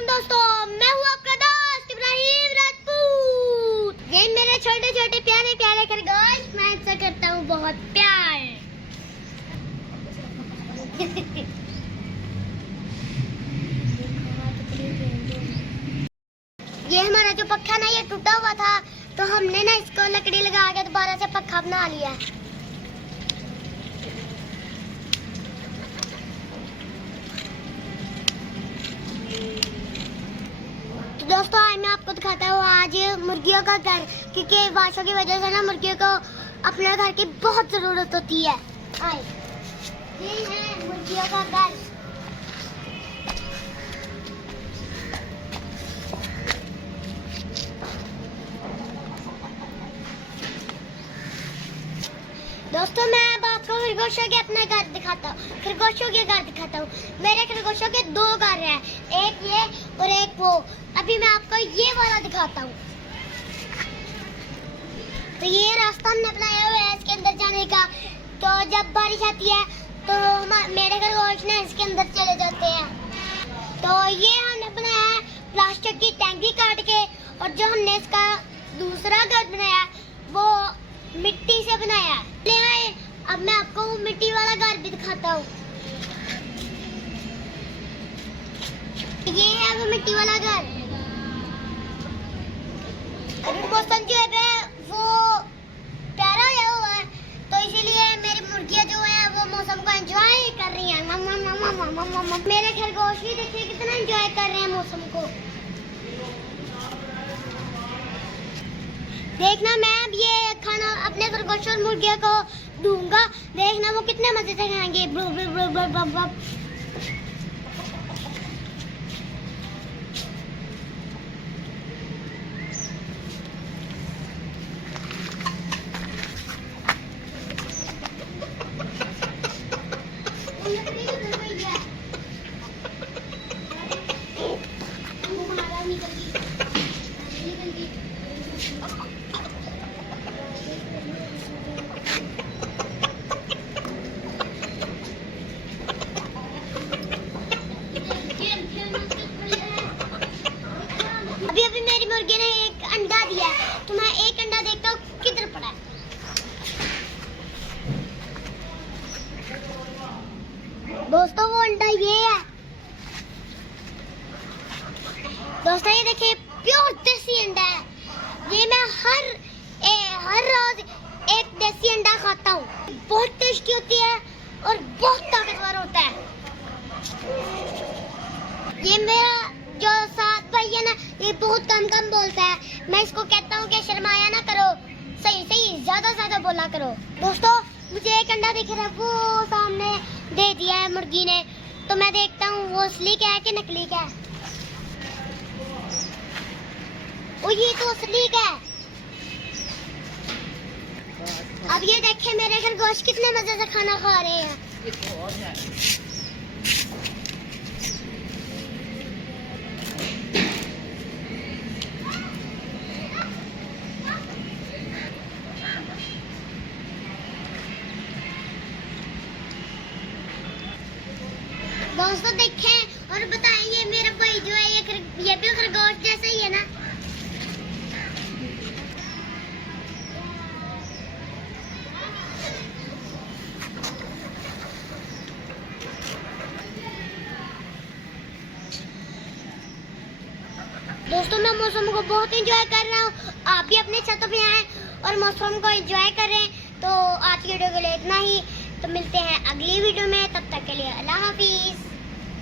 वालेकुम दोस्तों, मैं हूँ आपका दोस्त इब्राहिम राजपूत। ये मेरे छोटे छोटे प्यारे प्यारे खरगोश, मैं इनसे करता हूँ बहुत प्यार। ये हमारा जो पक्का ना ये टूटा हुआ था, तो हमने ना इसको लकड़ी लगा के दोबारा से पक्का बना लिया। दोस्तों आज मैं आपको दिखाता हूँ आज मुर्गियों का घर, क्योंकि बारिशों की वजह से ना मुर्गियों को अपने घर की बहुत जरूरत होती है। ये है मुर्गियों का घर। दोस्तों मैं अब आपको खरगोशों के अपना घर दिखाता हूँ, खरगोशों के घर दिखाता हूँ। मेरे खरगोशों के दो घर हैं, एक ये और एक वो। अभी मैं आपको ये वाला दिखाता हूँ। तो ये रास्ता हमने बनाया हुआ है इसके अंदर जाने का। तो जब बारिश आती है तो मेरे खरगोश ना इसके अंदर चले जाते हैं। तो ये हमने बनाया है प्लास्टिक की टैंकी काट के, और जो हमने इसका दूसरा घर बनाया वो मिट्टी से बनाया है। अब मैं आपको वो मिट्टी वाला घर भी दिखाता हूँ। ये है वो मिट्टी वाला घर। अभी मौसम जो है वो प्यारा हुआ है, तो इसीलिए मेरी मुर्गियाँ जो है वो मौसम को एंजॉय कर रही हैं। मेरे खरगोश भी देखिए कितना एंजॉय कर रहे हैं मौसम को। देखना मैं अब ये खाना अपने खरगोश और मुर्गियों को दूंगा, देखना वो कितने मजे से खाएंगे। अभी मेरी मुर्गी ने एक अंडा दिया है, तो मैं एक अंडा देखता हूँ किधर पड़ा है। दोस्तों वो अंडा ये है। दोस्तों ये देखिए प्योर देसी अंडा है। ये मैं हर रोज एक देसी अंडा खाता हूँ। बहुत टेस्टी होती है और बहुत ताकतवर होता है। ये मेरा जो साथ भाई है ना, ये बहुत कम बोलता है। मैं इसको कहता हूँ कि शर्माया ना करो, सही ज्यादा बोला करो। दोस्तों मुझे एक अंडा दिख रहा है, वो सामने दे दिया है मुर्गी ने, तो मैं देखता हूँ वो असली क्या है कि नकली क्या है। ओ ये तो असली का है। अब ये देखे मेरे खरगोश कितने मजे से खाना खा रहे हैं। दोस्तों देखें और बताएं, ये मेरा भाई जो है ये भी खरगोश जैसा ही है ना। दोस्तों मैं मौसम को बहुत एंजॉय कर रहा हूँ, आप भी अपने छतों पे आए और मौसम को एंजॉय करें। तो आज की वीडियो के लिए इतना ही, तो मिलते हैं अगली वीडियो में, तब तक के लिए अल्लाह हाफिज।